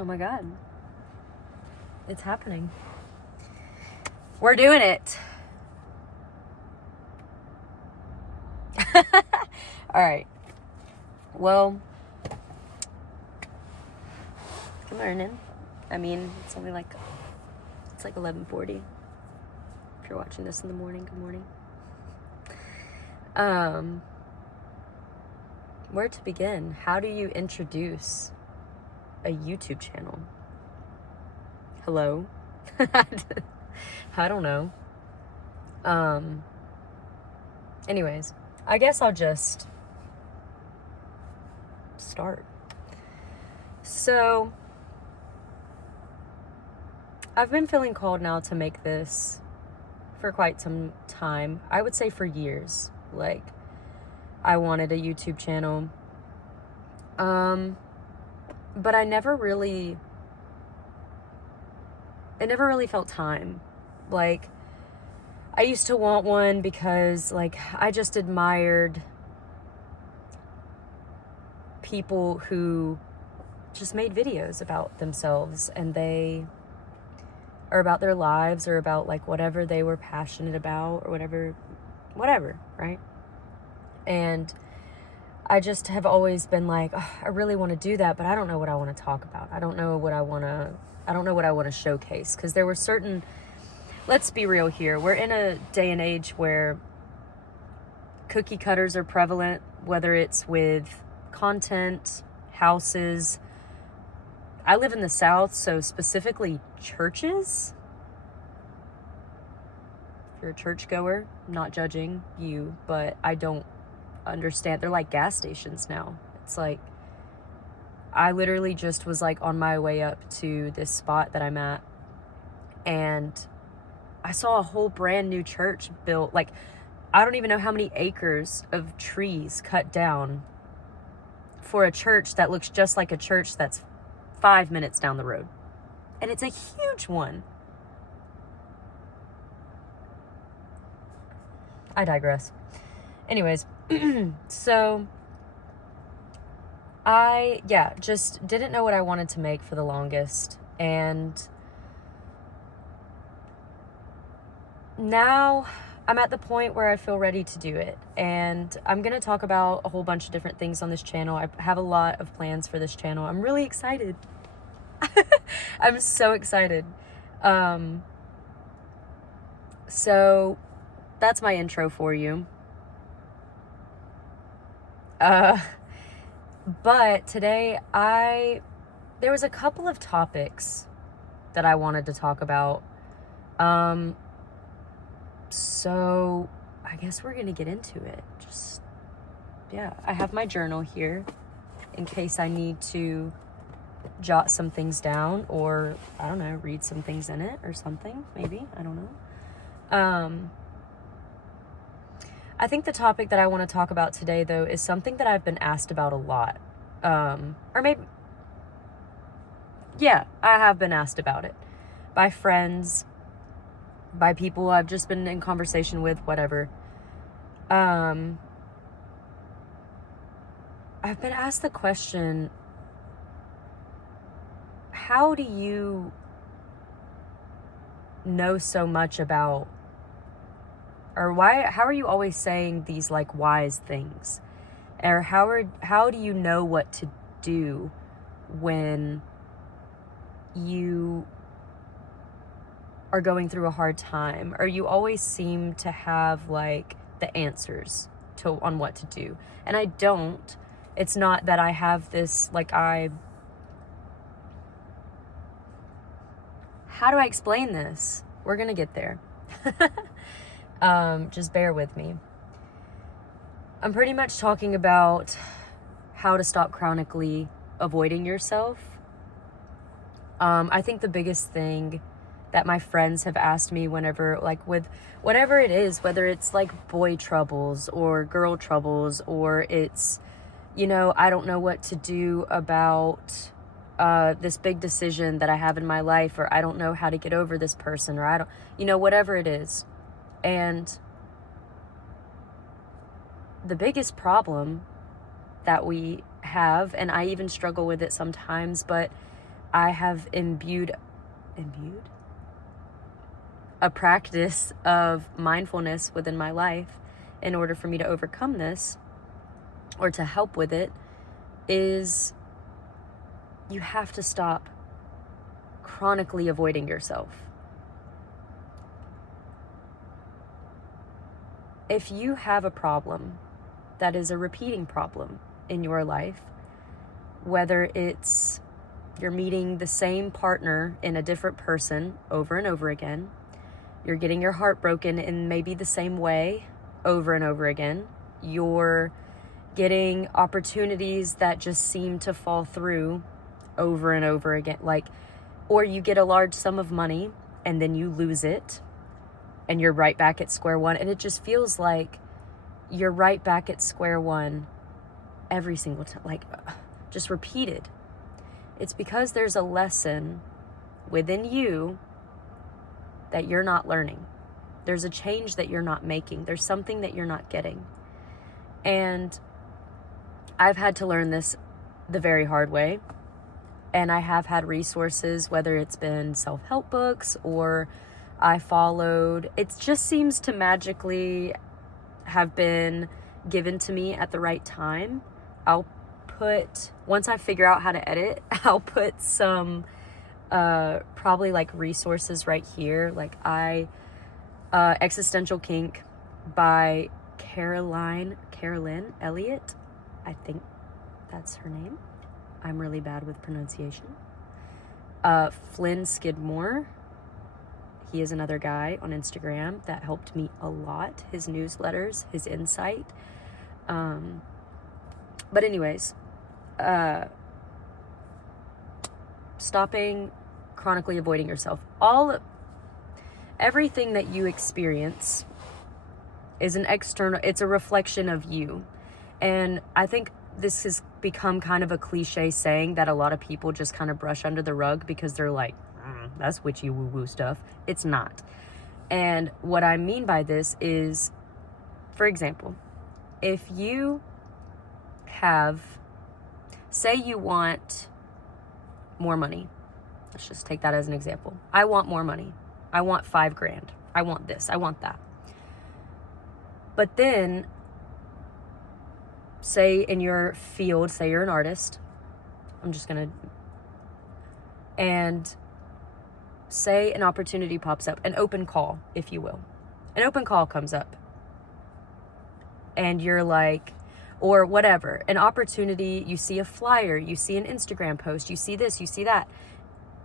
Oh my God. It's happening. We're doing it. All right. Well, good morning. I mean, it's only like, it's like 11:40. If you're watching this in the morning, good morning. Where to begin? How do you introduce a YouTube channel? Hello? I don't know. Anyways, I guess I'll just start. So, I've been feeling called now to make this for quite some time. I would say for years. Like, I wanted a YouTube channel. But I never really felt time. Like, I used to want one because, like, I just admired people who just made videos about themselves, and they are about their lives or about, like, whatever they were passionate about or whatever, right? And I just have always been like, oh, I really want to do that, but I don't know what I want to talk about. I don't know what I want to showcase, because there were certain, let's be real here, we're in a day and age where cookie cutters are prevalent, whether it's with content, houses. I live in the South, so specifically churches. If you're a churchgoer, I'm not judging you, but I don't understand. They're like gas stations now. It's like, I literally just was like on my way up to this spot that I'm at, and I saw a whole brand new church built. Like, I don't even know how many acres of trees cut down for a church that looks just like a church that's 5 minutes down the road. And it's a huge one. I digress. Anyways, so I just didn't know what I wanted to make for the longest. And now I'm at the point where I feel ready to do it. And I'm going to talk about a whole bunch of different things on this channel. I have a lot of plans for this channel. I'm really excited. I'm so excited. So that's my intro for you. But today there was a couple of topics that I wanted to talk about. So I guess we're gonna get into it. I have my journal here in case I need to jot some things down, or I don't know, read some things in it or something, maybe, I don't know. I think the topic that I want to talk about today, though, is something that I've been asked about a lot. Or maybe, I have been asked about it by friends, by people I've just been in conversation with, whatever. I've been asked the question, how do you know so much about, or how are you always saying these like wise things? Or how do you know what to do when you are going through a hard time? Or you always seem to have like the answers on what to do. And I don't. It's not that I have this, like, how do I explain this? We're gonna get there. Just bear with me. I'm pretty much talking about how to stop chronically avoiding yourself. I think the biggest thing that my friends have asked me whenever, like, with whatever it is, whether it's like boy troubles or girl troubles, or it's, I don't know what to do about this big decision that I have in my life, or I don't know how to get over this person, or I don't, whatever it is. And the biggest problem that we have, and I even struggle with it sometimes, but I have imbued a practice of mindfulness within my life in order for me to overcome this or to help with it, is you have to stop chronically avoiding yourself. If you have a problem that is a repeating problem in your life, whether it's you're meeting the same partner in a different person over and over again, you're getting your heart broken in maybe the same way over and over again, you're getting opportunities that just seem to fall through over and over again, like, or you get a large sum of money and then you lose it and you're right back at square one, and it just feels like you're right back at square one every single time, like just repeated. It's because there's a lesson within you that you're not learning. There's a change that you're not making. There's something that you're not getting. And I've had to learn this the very hard way. And I have had resources, whether it's been self-help books or I followed, it just seems to magically have been given to me at the right time. Once I figure out how to edit, I'll put some probably like resources right here. Like Existential Kink by Carolyn Elliott. I think that's her name. I'm really bad with pronunciation. Flynn Skidmore. He is another guy on Instagram that helped me a lot. His newsletters, his insight. But anyways, stopping chronically avoiding yourself. Everything that you experience is it's a reflection of you. And I think this has become kind of a cliche saying that a lot of people just kind of brush under the rug because they're like, that's witchy woo-woo stuff. It's not. And what I mean by this is, for example, if you say you want more money. Let's just take that as an example. I want more money. I want $5,000. I want this. I want that. But then, say in your field, say you're an artist. And say an opportunity pops up, an open call, if you will. An open call comes up. And you're like, or whatever, an opportunity, you see a flyer, you see an Instagram post, you see this, you see that.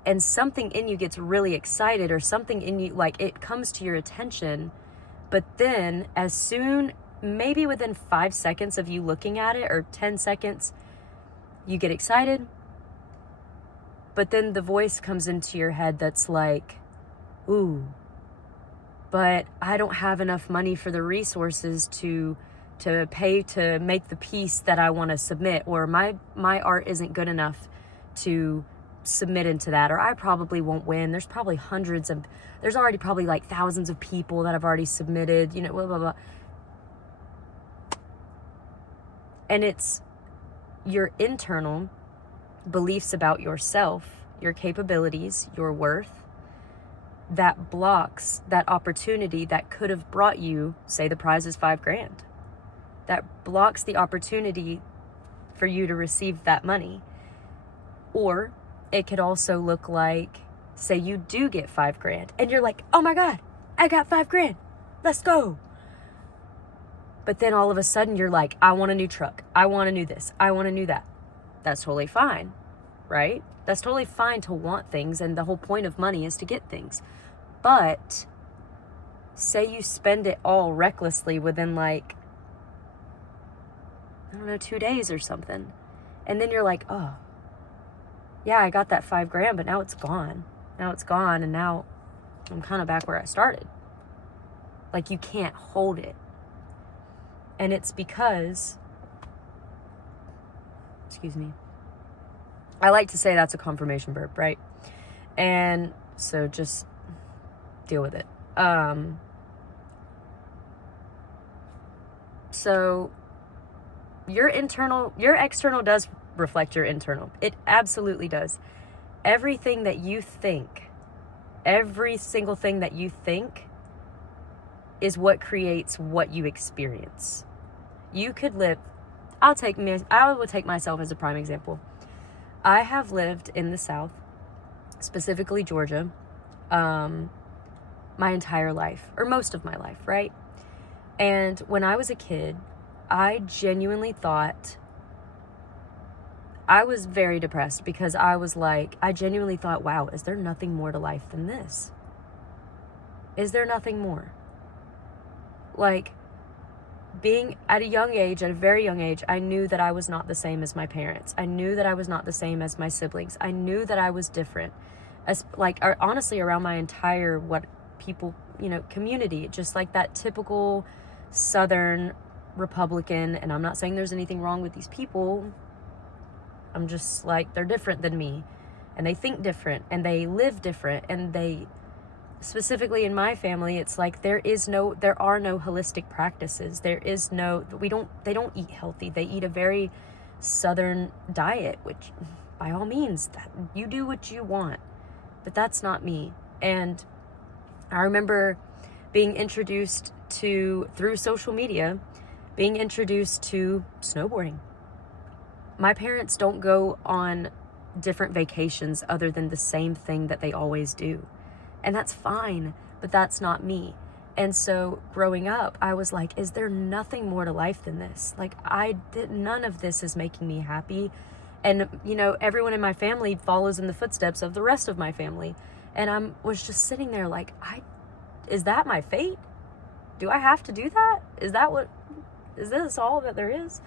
And something in you gets really excited, or something in you, like it comes to your attention. But then as soon, maybe within 5 seconds of you looking at it, or 10 seconds, you get excited. But then the voice comes into your head that's like, ooh, but I don't have enough money for the resources to pay to make the piece that I want to submit, or my art isn't good enough to submit into that, or I probably won't win. There's probably there's already probably like thousands of people that have already submitted, blah, blah, blah. And it's your internal beliefs about yourself, your capabilities, your worth, that blocks that opportunity that could have brought you, say the prize is $5,000. That blocks the opportunity for you to receive that money. Or it could also look like, say you do get $5,000 and you're like, oh my God, I got $5,000. Let's go. But then all of a sudden you're like, I want a new truck. I want a new this. I want a new that. That's totally fine, right? That's totally fine to want things. And the whole point of money is to get things. But say you spend it all recklessly within like, 2 days or something. And then you're like, oh, yeah, I got that $5,000, but now it's gone. And now I'm kind of back where I started. Like you can't hold it. And it's because, excuse me, I like to say that's a confirmation burp, right? And so just deal with it. So your external does reflect your internal. It absolutely does. everything that you think, every single thing that you think is what creates what you experience. You could live, I will take myself as a prime example. I have lived in the South, specifically Georgia, my entire life, or most of my life, right? And when I was a kid, I genuinely thought, I was very depressed because I genuinely thought, wow, is there nothing more to life than this? Is there nothing more? Like, being at a very young age, I knew that I was not the same as my parents. I knew that I was not the same as my siblings. I knew that I was different. Honestly, around my entire, community, just like that typical Southern Republican, and I'm not saying there's anything wrong with these people. I'm just like, they're different than me, and they think different, and they live different, and they, specifically in my family, it's like there are no holistic practices. They don't eat healthy. They eat a very Southern diet, which by all means, that you do what you want, but that's not me. And I remember being introduced to, through social media, being introduced to snowboarding. My parents don't go on different vacations other than the same thing that they always do. And that's fine, but that's not me. And so growing up, I was like, is there nothing more to life than this? Like, none of this is making me happy. And, everyone in my family follows in the footsteps of the rest of my family. And I was just sitting there like, is that my fate? Do I have to do that? Is this all that there is?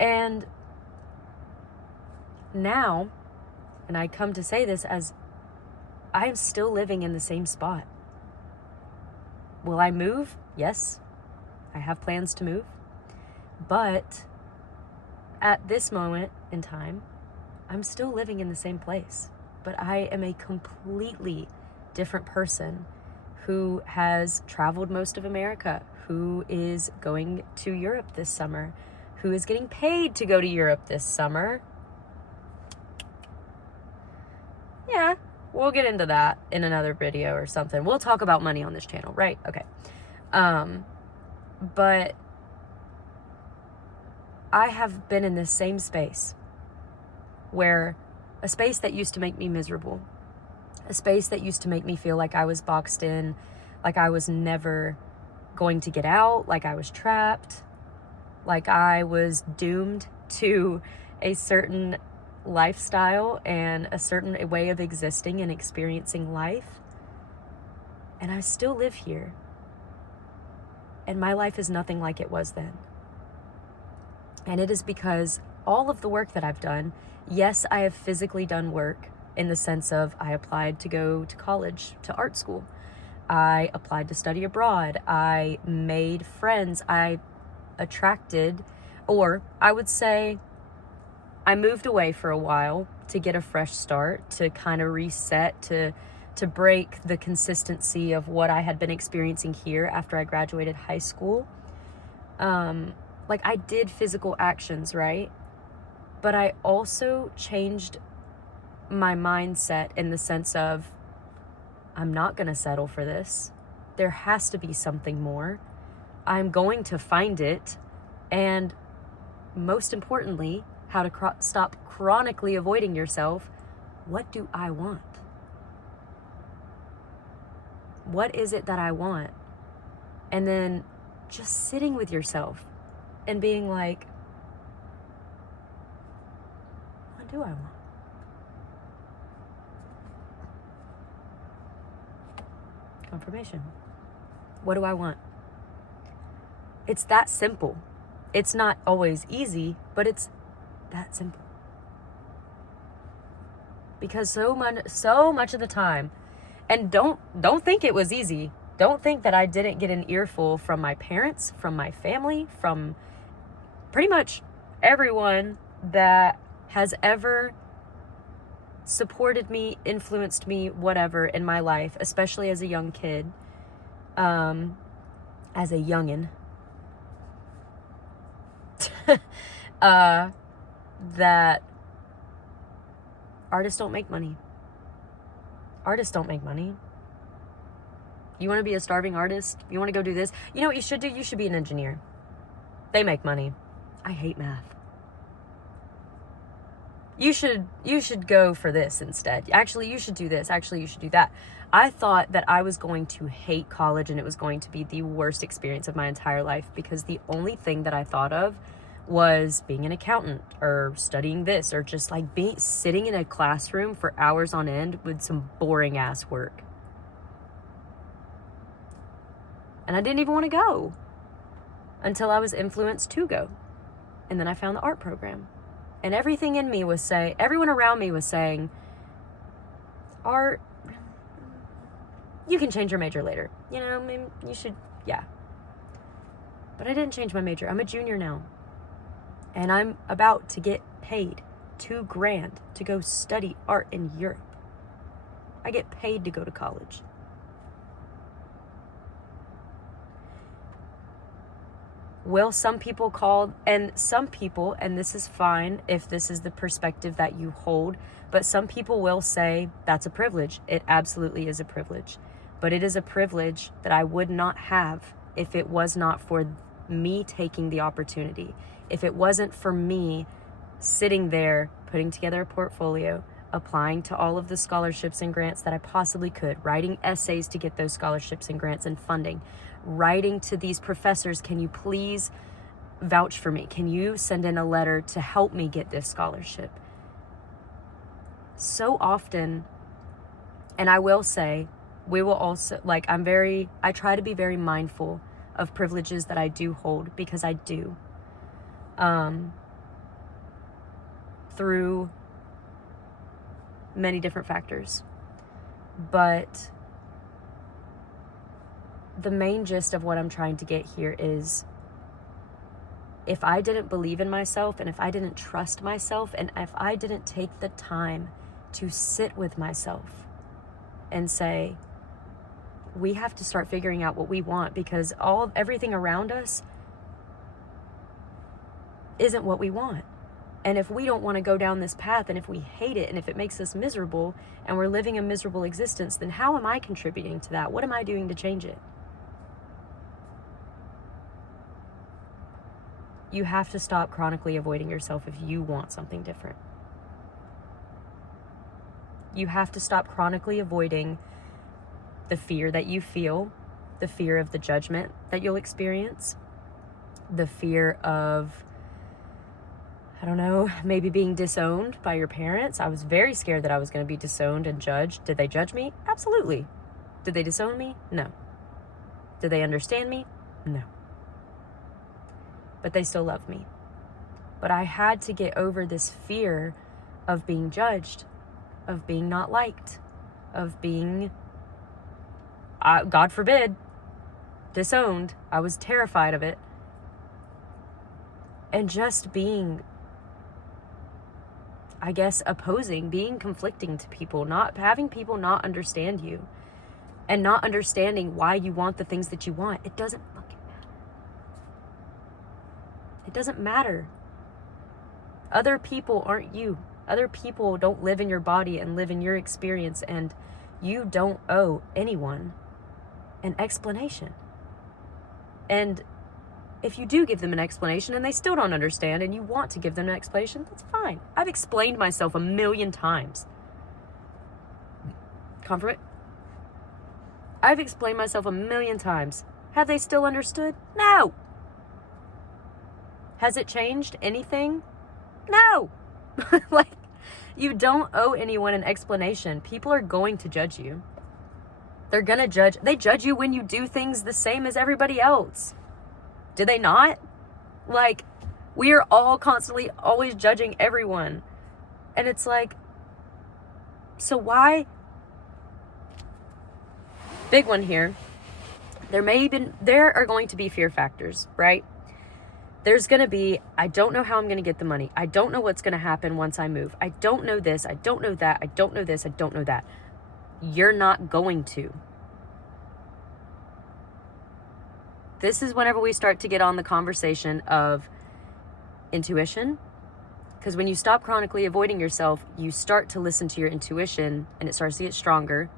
And now, and I come to say this as, I am still living in the same spot. Will I move? Yes, I have plans to move. But at this moment in time, I'm still living in the same place. But I am a completely different person who has traveled most of America, who is going to Europe this summer, who is getting paid to go to Europe this summer. Yeah, we'll get into that in another video or something. We'll talk about money on this channel, right? Okay. But I have been in this same space where a space that used to make me miserable, a space that used to make me feel like I was boxed in, like I was never going to get out, like I was trapped, like I was doomed to a certain lifestyle and a certain way of existing and experiencing life. And I still live here. And my life is nothing like it was then. And it is because all of the work that I've done, yes, I have physically done work in the sense of I applied to go to college, to art school. I applied to study abroad. I made friends. I attracted, or I would say I moved away for a while to get a fresh start, to kind of reset, to break the consistency of what I had been experiencing here after I graduated high school. I did physical actions, right? But I also changed my mindset in the sense of, I'm not going to settle for this. There has to be something more. I'm going to find it. And most importantly, how to stop chronically avoiding yourself. What do I want? What is it that I want? And then just sitting with yourself and being like, what do I want? Confirmation. What do I want? It's that simple. It's not always easy, but it's that simple. Because so much of the time, and don't think it was easy. Don't think that I didn't get an earful from my parents, from my family, from pretty much everyone that has ever supported me, influenced me, whatever, in my life, especially as a young kid, as a youngin', that artists don't make money. Artists don't make money. You want to be a starving artist? You want to go do this? You know what you should do? You should be an engineer. They make money. I hate math. You should go for this instead. Actually, you should do this. Actually, you should do that. I thought that I was going to hate college and it was going to be the worst experience of my entire life, because the only thing that I thought of was being an accountant or studying this, or just like sitting in a classroom for hours on end with some boring ass work. And I didn't even want to go until I was influenced to go. And then I found the art program. And everything in me everyone around me was saying, art, you can change your major later. You know, maybe you should, yeah. But I didn't change my major. I'm a junior now. And I'm about to get paid $2,000 to go study art in Europe. I get paid to go to college. Will some people and this is fine if this is the perspective that you hold, but some people will say that's a privilege. It absolutely is a privilege. But it is a privilege that I would not have if it was not for me taking the opportunity. If it wasn't for me sitting there, putting together a portfolio, applying to all of the scholarships and grants that I possibly could, writing essays to get those scholarships and grants and funding, writing to these professors, can you please vouch for me? Can you send in a letter to help me get this scholarship? So often, and I will say, we will also, I try to be very mindful of privileges that I do hold, because I do. Through many different factors. But the main gist of what I'm trying to get here is, if I didn't believe in myself, and if I didn't trust myself, and if I didn't take the time to sit with myself and say, we have to start figuring out what we want, because everything around us isn't what we want. And if we don't want to go down this path, and if we hate it, and if it makes us miserable, and we're living a miserable existence, then how am I contributing to that? What am I doing to change it? You have to stop chronically avoiding yourself if you want something different. You have to stop chronically avoiding the fear that you feel, the fear of the judgment that you'll experience, the fear of, I don't know, maybe being disowned by your parents. I was very scared that I was going to be disowned and judged. Did they judge me? Absolutely. Did they disown me? No. Did they understand me? No. But they still love me. But I had to get over this fear of being judged, of being not liked, of being, God forbid, disowned. I was terrified of it. And just being, I guess, opposing, being conflicting to people, not having people not understand you, and not understanding why you want the things that you want. It doesn't fucking matter. It doesn't matter. Other people aren't you. Other people don't live in your body and live in your experience, and you don't owe anyone an explanation. And if you do give them an explanation and they still don't understand, and you want to give them an explanation, that's fine. I've explained myself 1,000,000 times. Comfort? I've explained myself 1,000,000 times. Have they still understood? No. Has it changed anything? No. You don't owe anyone an explanation. People are going to judge you. They're gonna judge. They judge you when you do things the same as everybody else. Do they not? We are all constantly always judging everyone. And it's so why? Big one here. There are going to be fear factors, right? There's going to be, I don't know how I'm going to get the money. I don't know what's going to happen once I move. I don't know this. I don't know that. I don't know this. I don't know that. You're not going to. This is whenever we start to get on the conversation of intuition, Because when you stop chronically avoiding yourself, you start to listen to your intuition, and it starts to get stronger,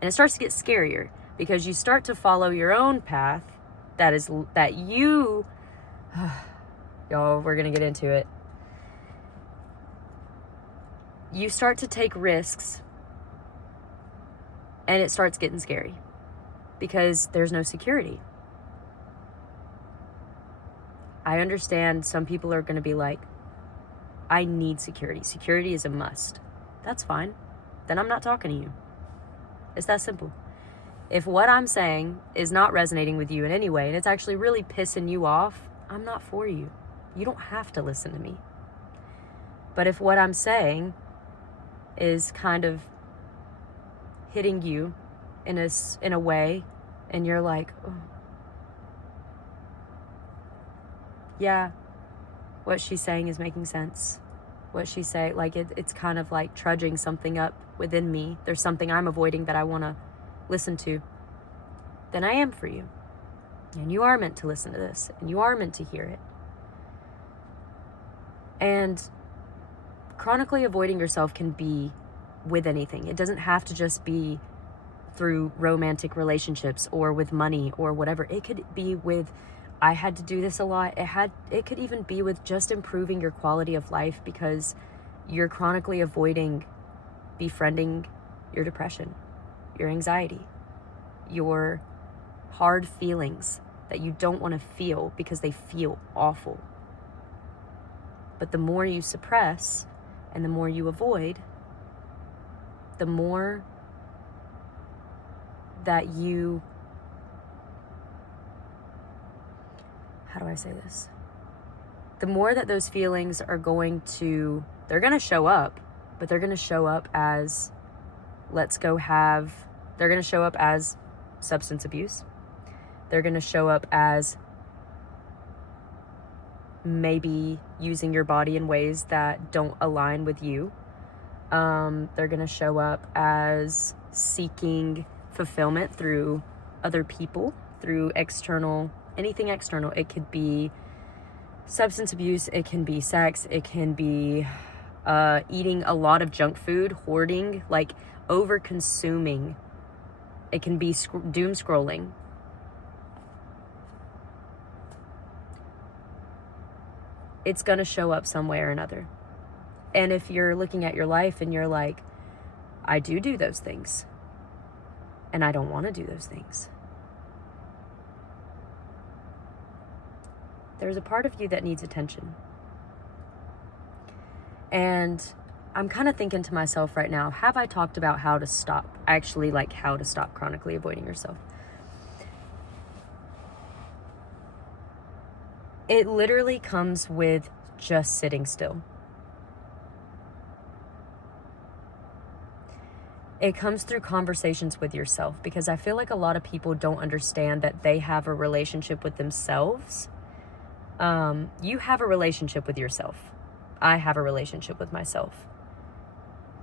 and it starts to get scarier, because you start to follow your own path that you y'all, we're gonna get into it. You start to take risks, and it starts getting scary because there's no security. I understand some people are going to be like, I need security. Security is a must. That's fine. Then I'm not talking to you. It's that simple. If what I'm saying is not resonating with you in any way, and it's actually really pissing you off, I'm not for you. You don't have to listen to me. But if what I'm saying is kind of hitting you in a way, and you're like, oh, yeah, what she's saying is making sense. What she's saying, like, it's kind of like trudging something up within me. There's something I'm avoiding that I want to listen to. Then I am for you. And you are meant to listen to this. And you are meant to hear it. And chronically avoiding yourself can be with anything. It doesn't have to just be through romantic relationships or with money or whatever. It could be with, I had to do this a lot. It could even be with just improving your quality of life, because you're chronically avoiding befriending your depression, your anxiety, your hard feelings that you don't want to feel because they feel awful. But the more you suppress and the more you avoid, the more that you, how do I say this? The more that those feelings are they're going to show up, but they're going to show up as, they're going to show up as substance abuse. They're going to show up as maybe using your body in ways that don't align with you. They're going to show up as seeking fulfillment through other people, through anything external. It could be substance abuse, it can be sex, it can be eating a lot of junk food, hoarding, like over consuming. It can be doom scrolling. It's going to show up some way or another. And if you're looking at your life and you're like, I do those things, and I don't want to do those things, there's a part of you that needs attention. And I'm kind of thinking to myself right now, have I talked about how to stop chronically avoiding yourself? It literally comes with just sitting still. It comes through conversations with yourself, because I feel like a lot of people don't understand that they have a relationship with themselves. You have a relationship with yourself. I have a relationship with myself.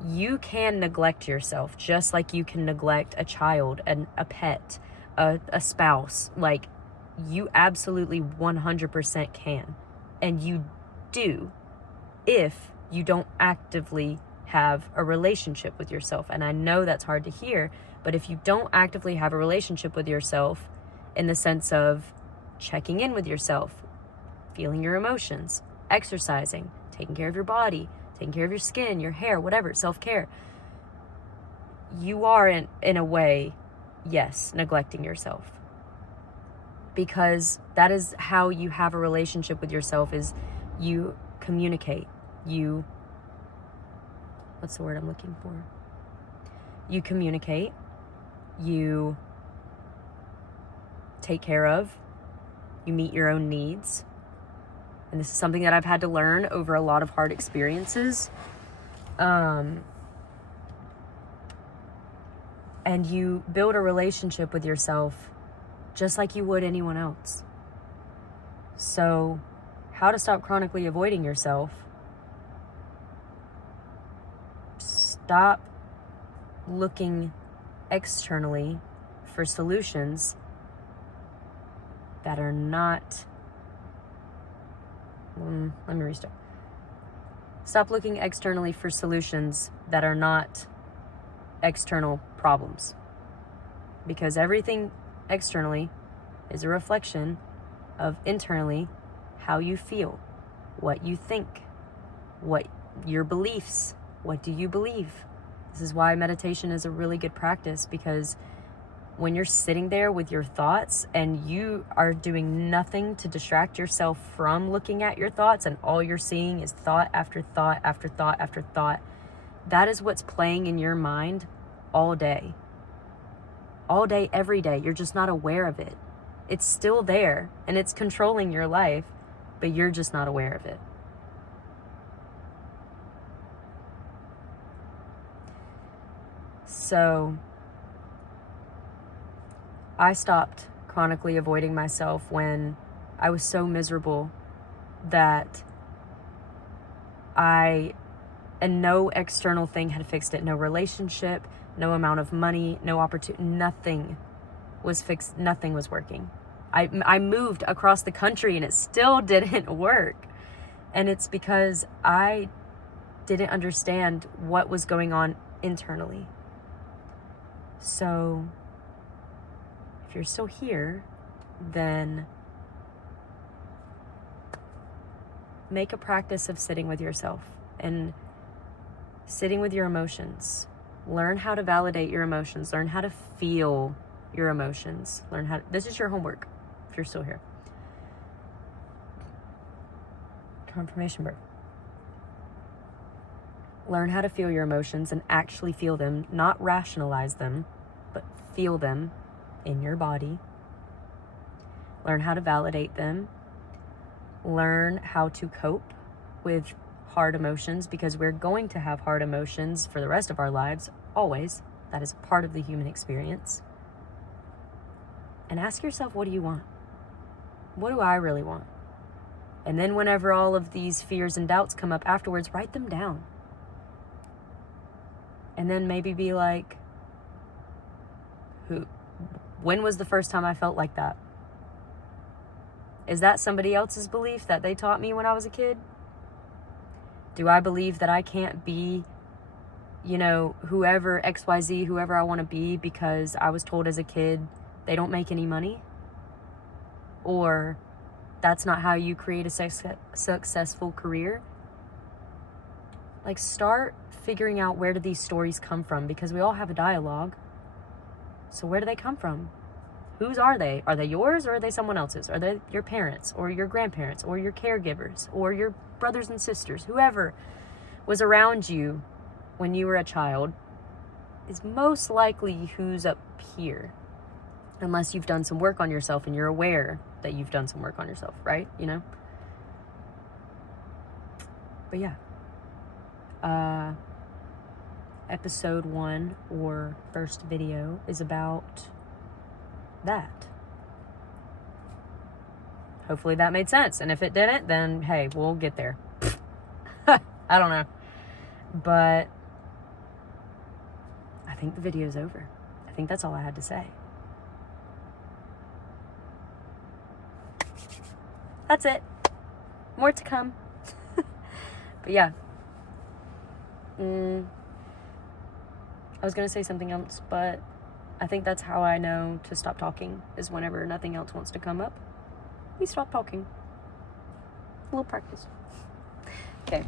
You can neglect yourself just like you can neglect a child, a pet, a spouse. Like, you absolutely 100% can. And you do, if you don't actively have a relationship with yourself. And I know that's hard to hear, but if you don't actively have a relationship with yourself, in the sense of checking in with yourself, feeling your emotions, exercising, taking care of your body, taking care of your skin, your hair, whatever, self-care, you are in a way, yes, neglecting yourself. Because that is how you have a relationship with yourself, is you communicate. What's the word I'm looking for? You communicate. You take care of. You meet your own needs. And this is something that I've had to learn over a lot of hard experiences. And you build a relationship with yourself just like you would anyone else. So, how to stop chronically avoiding yourself? Stop looking externally for solutions that are not... let me restart. Stop looking externally for solutions that are not external problems. Because everything externally is a reflection of internally how you feel, what you think, what your beliefs, what do you believe? This is why meditation is a really good practice, because when you're sitting there with your thoughts and you are doing nothing to distract yourself from looking at your thoughts, and all you're seeing is thought after thought after thought after thought, that is what's playing in your mind all day. All day, every day. You're just not aware of it. It's still there and it's controlling your life, but you're just not aware of it. So I stopped chronically avoiding myself when I was so miserable that no external thing had fixed it. No relationship, no amount of money, no opportunity, nothing was fixed. Nothing was working. I moved across the country and it still didn't work. And it's because I didn't understand what was going on internally. So if you're still here, then make a practice of sitting with yourself and sitting with your emotions. Learn how to validate your emotions. Learn how to feel your emotions. This is your homework if you're still here. Confirmation birth. Learn how to feel your emotions and actually feel them, not rationalize them, but feel them in your body. Learn how to validate them. Learn how to cope with hard emotions, because we're going to have hard emotions for the rest of our lives, always. That is part of the human experience. And ask yourself, what do you want? What do I really want? And then whenever all of these fears and doubts come up afterwards, write them down. And then maybe be like, when was the first time I felt like that? Is that somebody else's belief that they taught me when I was a kid? Do I believe that I can't be, whoever, XYZ, whoever I want to be because I was told as a kid they don't make any money? Or that's not how you create a successful career? Like, start figuring out, where do these stories come from? Because we all have a dialogue. So where do they come from? Whose are they? Are they yours, or are they someone else's? Are they your parents or your grandparents or your caregivers or your brothers and sisters? Whoever was around you when you were a child is most likely who's up here. Unless you've done some work on yourself and you're aware that you've done some work on yourself, right? But yeah. Episode 1, or first video, is about that. Hopefully that made sense. And if it didn't, then hey, we'll get there. I don't know. But I think the video's over. I think that's all I had to say. That's it. More to come. But yeah. I was going to say something else, but I think that's how I know to stop talking, is whenever nothing else wants to come up, we stop talking. A little practice. Okay.